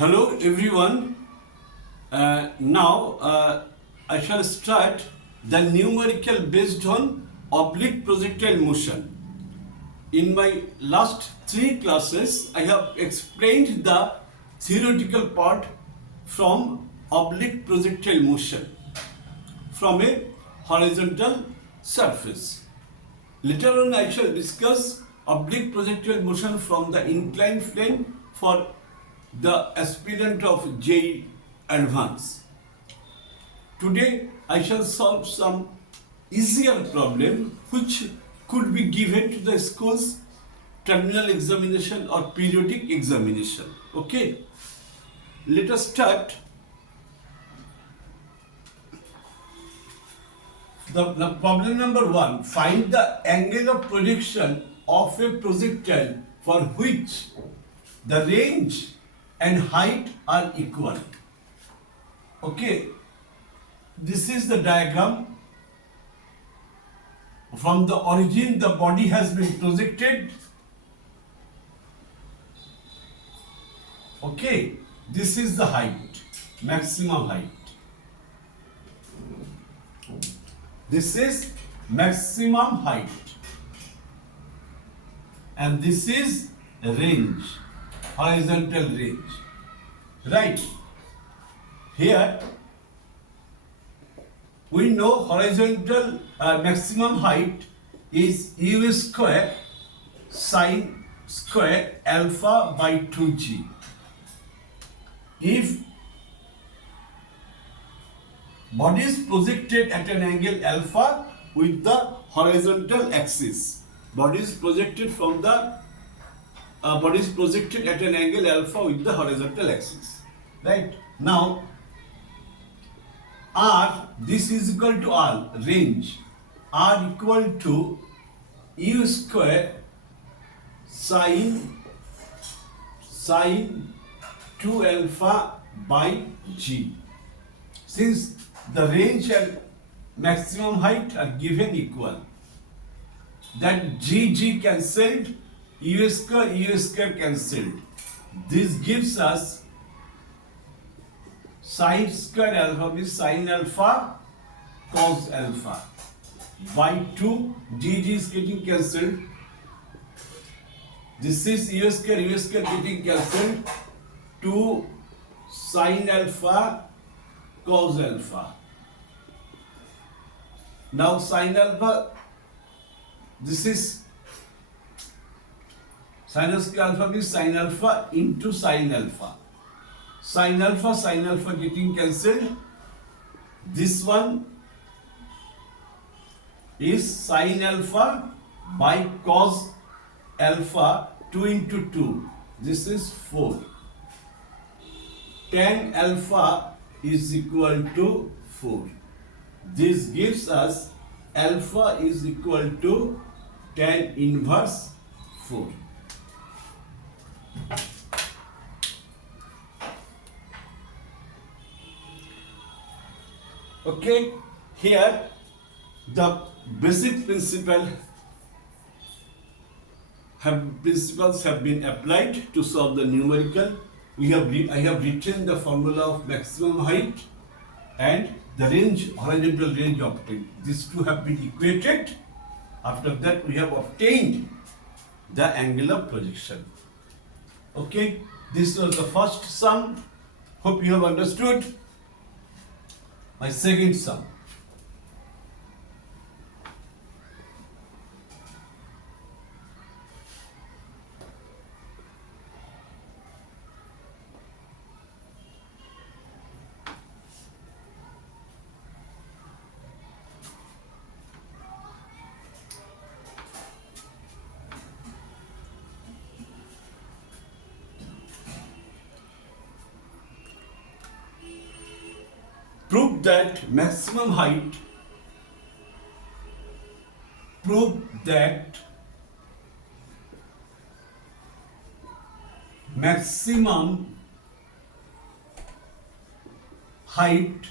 Hello everyone. Now I shall start the numerical based on oblique projectile motion. In my last 3 classes, I have explained the theoretical part from oblique projectile motion from a horizontal surface. Later on, I shall discuss oblique projectile motion from the inclined plane for the aspirant of JEE Advanced. Today, I shall solve some easier problem which could be given to the school's terminal examination or periodic examination. Okay, let us start. The problem number 1, find the angle of projection of a projectile for which the range and height are equal. Okay, this is the diagram. From the origin, the body has been projected. Okay, this is the height, maximum height. This is maximum height. And this is range, horizontal range. Right. Here, we know horizontal maximum height is u square sine square alpha by 2g. If body is projected at an angle alpha with the horizontal axis, body is projected from the body is projected at an angle alpha with the horizontal axis. Right. Now, R, this is equal to R, range, R equal to u square sine 2 alpha by g. Since the range and maximum height are given equal, that g cancelled, u square cancelled. This gives us sine square alpha means sine alpha cos alpha by 2, g is getting cancelled. This is u square getting cancelled, 2 sine alpha cos alpha. Now sine alpha, this is sine square alpha means sine alpha into sine alpha. Sine alpha getting cancelled. This one is sine alpha by cos alpha, 2 into 2. This is 4. Tan alpha is equal to 4. This gives us alpha is equal to tan inverse 4. Okay, here the basic principles have been applied to solve the numerical. I have written the formula of maximum height and the range, horizontal range obtained. These two have been equated. After that, we have obtained the angle of projection. Okay, this was the first sum. Hope you have understood. My second sum. Prove that maximum height, maximum height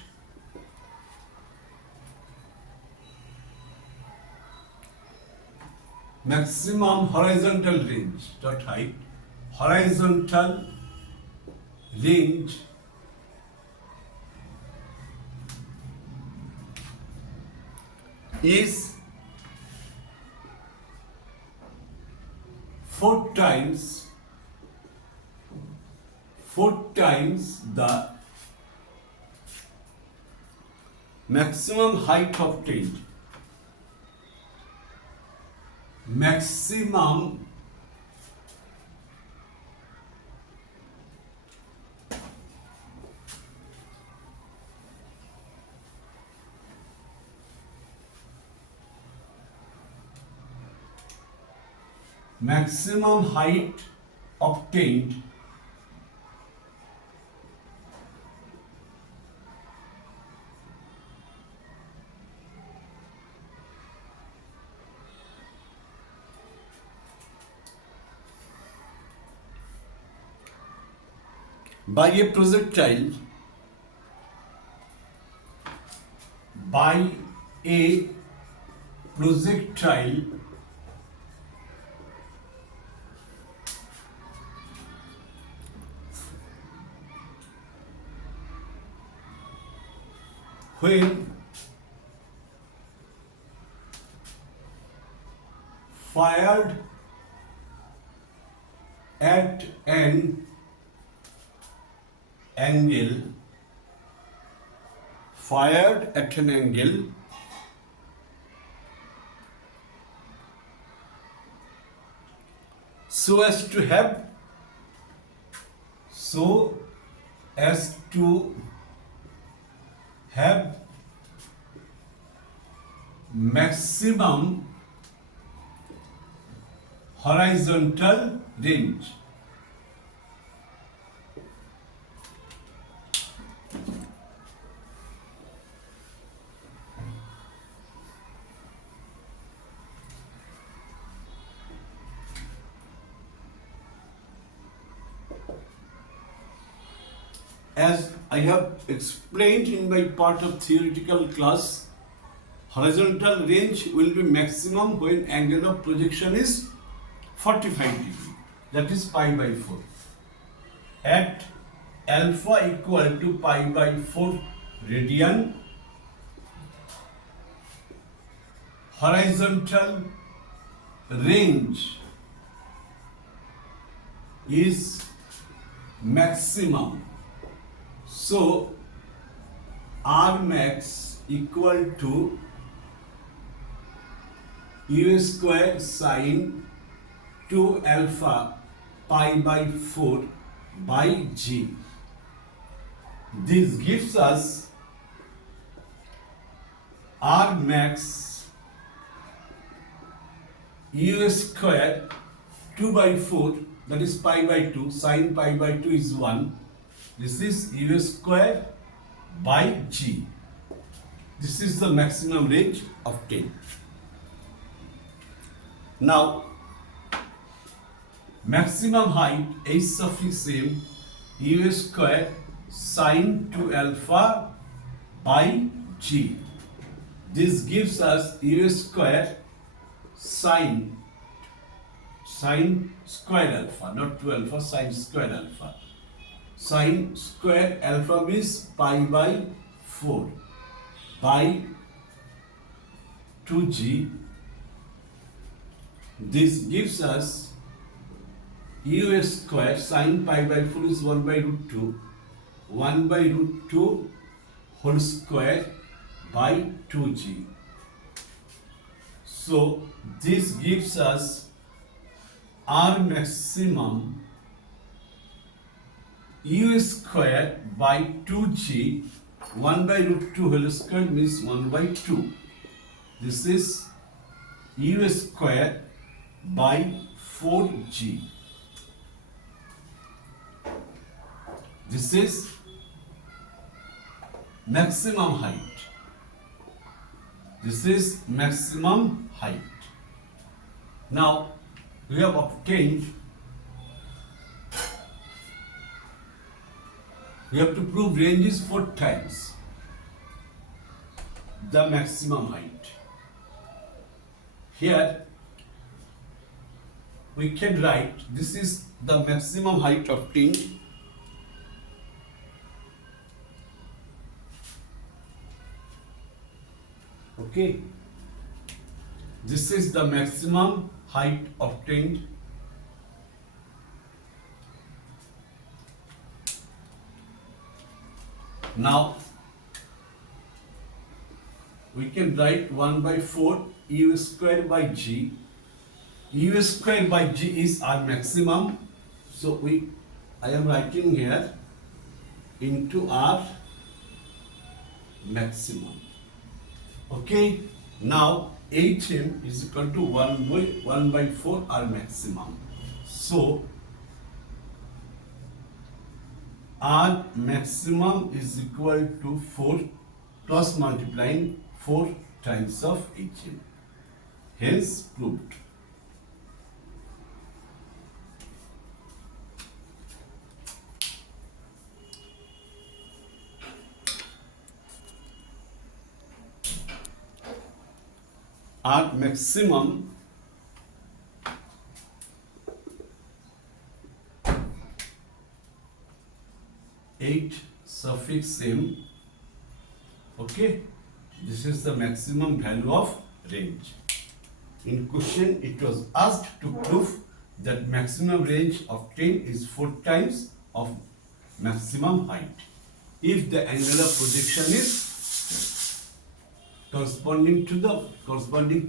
maximum horizontal range, not height, horizontal range is 4 times the maximum height obtained. Maximum height obtained by a projectile when fired at an angle so as to have maximum horizontal range. As I have explained in my part of theoretical class, horizontal range will be maximum when angle of projection is 45 degree, that is pi by 4. At alpha equal to pi by 4 radian, horizontal range is maximum. So R max equal to U square sine 2 alpha pi by 4 by G. This gives us R max U square 2 by 4, that is pi by 2, sine pi by 2 is 1. This is U square by G. This is the maximum range obtained. Now, maximum height H suffix m U square sine 2 alpha by G. This gives us U square sine square alpha, not 2 alpha, sine square alpha. Sine square alpha means pi by 4 by 2G. This gives us U square sine pi by 4 is 1 by root 2, 1 by root 2 whole square by 2G. So this gives us R maximum U square by 2G, 1 by root 2 whole square means 1 by 2. This is U square by 4G. This is maximum height. This is maximum height. Now we have obtained, we have to prove range is 4 times the maximum height. Here we can write this is the maximum height obtained Okay, this is the maximum height obtained. Now we can write 1 by 4 u square by g. U square by g is our maximum. So I am writing here into our maximum. Okay. Now HM is equal to 1 by 4 our maximum. So our maximum is equal to 4 cross multiplying 4 times of HM. Hence proved. Our maximum eight suffix m. Okay, this is the maximum value of range. In question, it was asked to prove that maximum range of 10 is 4 times of maximum height. If the angle of projection is corresponding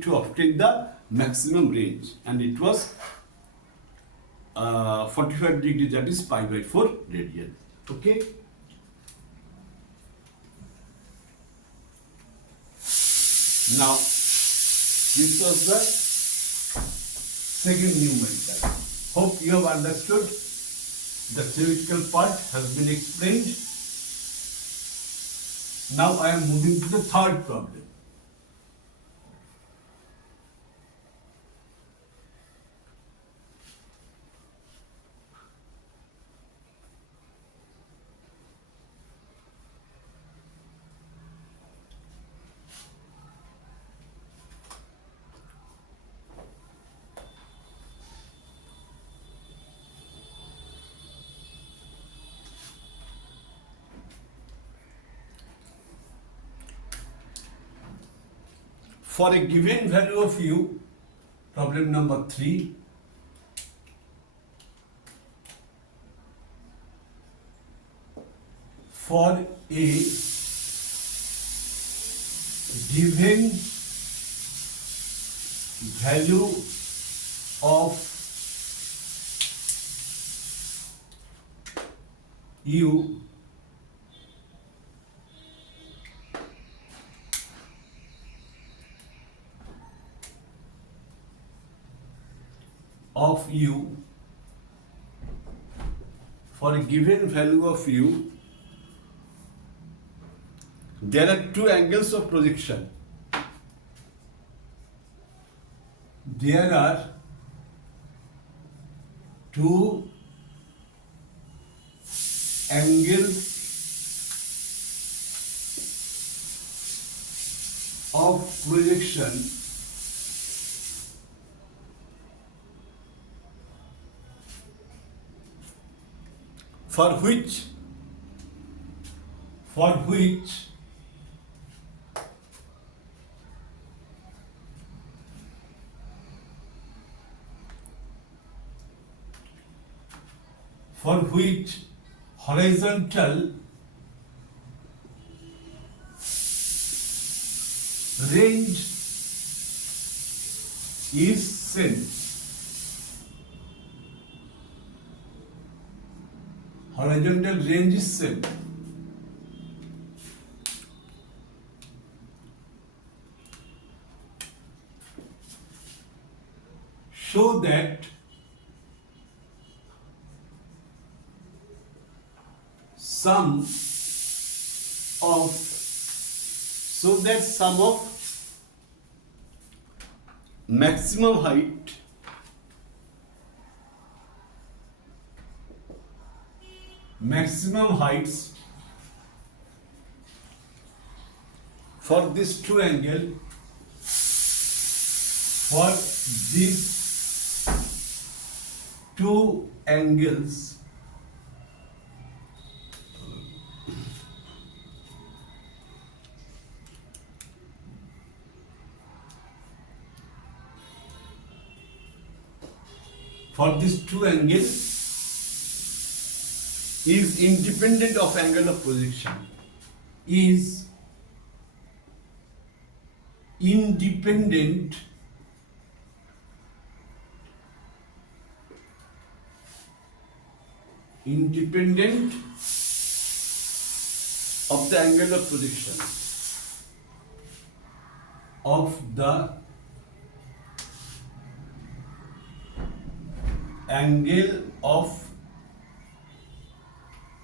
to obtain the maximum range, and it was 45 degrees, that is pi by 4 radian. Okay. Now, this was the second numerical. Hope you have understood. The theoretical part has been explained. Now I am moving to the third problem. For a given value of u, problem number 3, for a given value of u, for a given value of u, there are two angles of projection. There are two angles of projection for which horizontal range is same. Horizontal range is same. So that sum of maximum height heights for these two angles, for these two angles for these two angles is independent of angle of projection. Is independent of the angle of projection of the angle of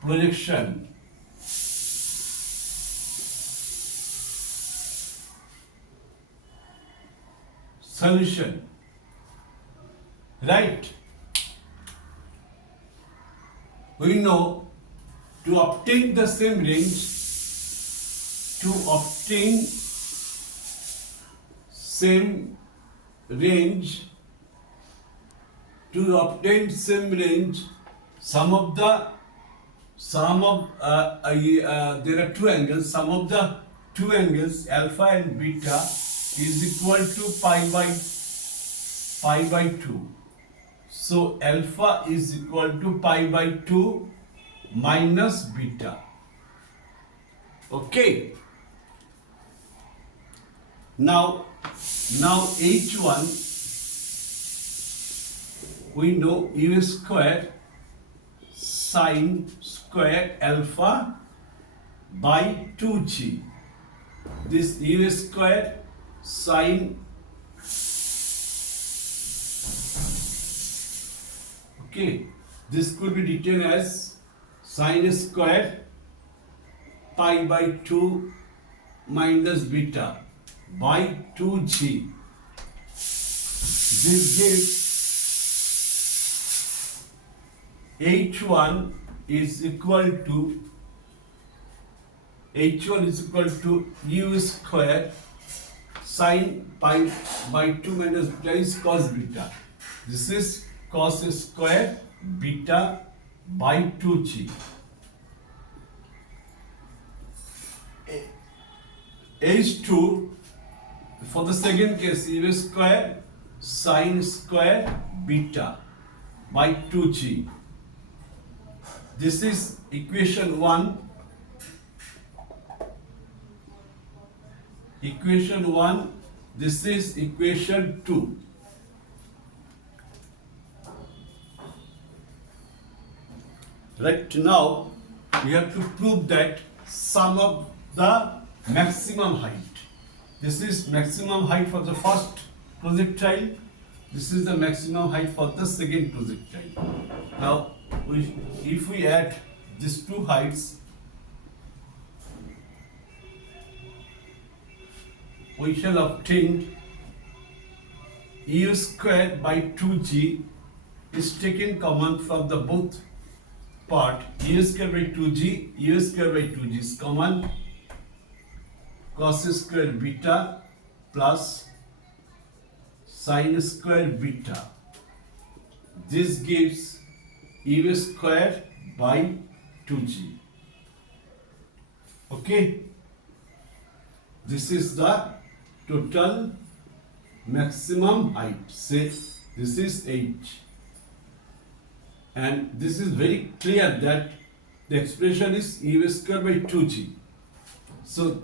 projection solution, right? We know to obtain the same range, to obtain same range, there are two angles. Sum of the two angles alpha and beta is equal to pi by 2. So alpha is equal to pi by 2 minus beta. Okay. Now H1, we know U square sine square alpha by 2g. This U square sine, okay, this could be written as sine square pi by 2 minus beta by 2g. This gives H1 is equal to U square sine pi by 2 minus beta is cos beta. This is cos square beta by 2g. H2, for the second case, U square sine square beta by 2g. This is equation 1. This is equation 2. Right now, we have to prove that sum of the maximum height. This is maximum height for the first projectile. This is the maximum height for the second projectile. Now, if we add these two heights, we shall obtain U square by 2g is taken common from the both part. U square by 2g is common. Cos square beta plus sin square beta. This gives U square by 2g. Okay. This is the total maximum height. Say this is h. And this is very clear that the expression is U square by 2g. So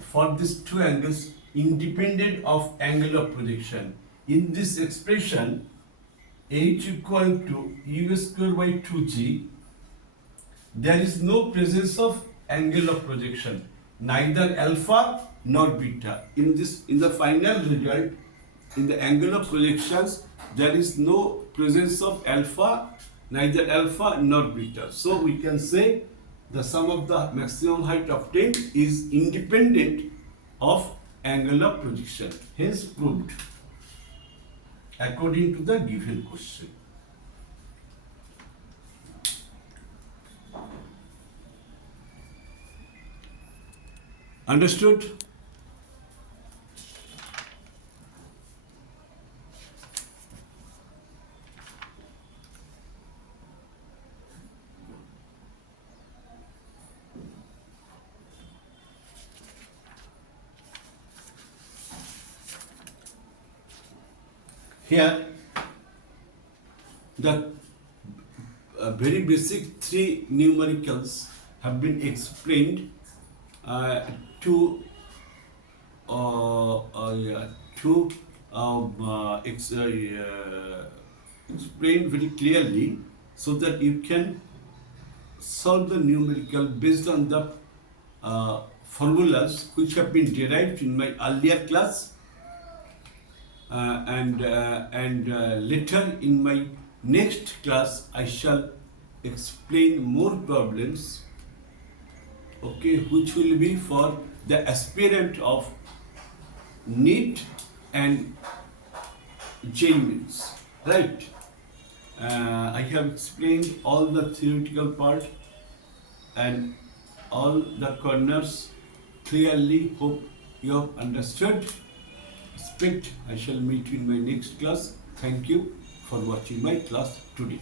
for these two angles independent of angle of projection, in this expression h equal to U square by 2g, there is no presence of angle of projection, neither alpha nor beta. In the final result, in the angle of projections, there is no presence of alpha, neither alpha nor beta. So we can say the sum of the maximum height obtained is independent of angle of projection. Hence proved according to the given question. Understood? Here The very basic three numericals have been explained uh, to yeah, to explain very clearly so that you can solve the numerical based on the formulas which have been derived in my earlier class and later in my next class I shall explain more problems, okay, which will be for the aspirant of NEET and JEE-MAINs, right? I have explained all the theoretical part and all the corners clearly. Hope you have understood. Expect I shall meet you in my next class. Thank you for watching my class today.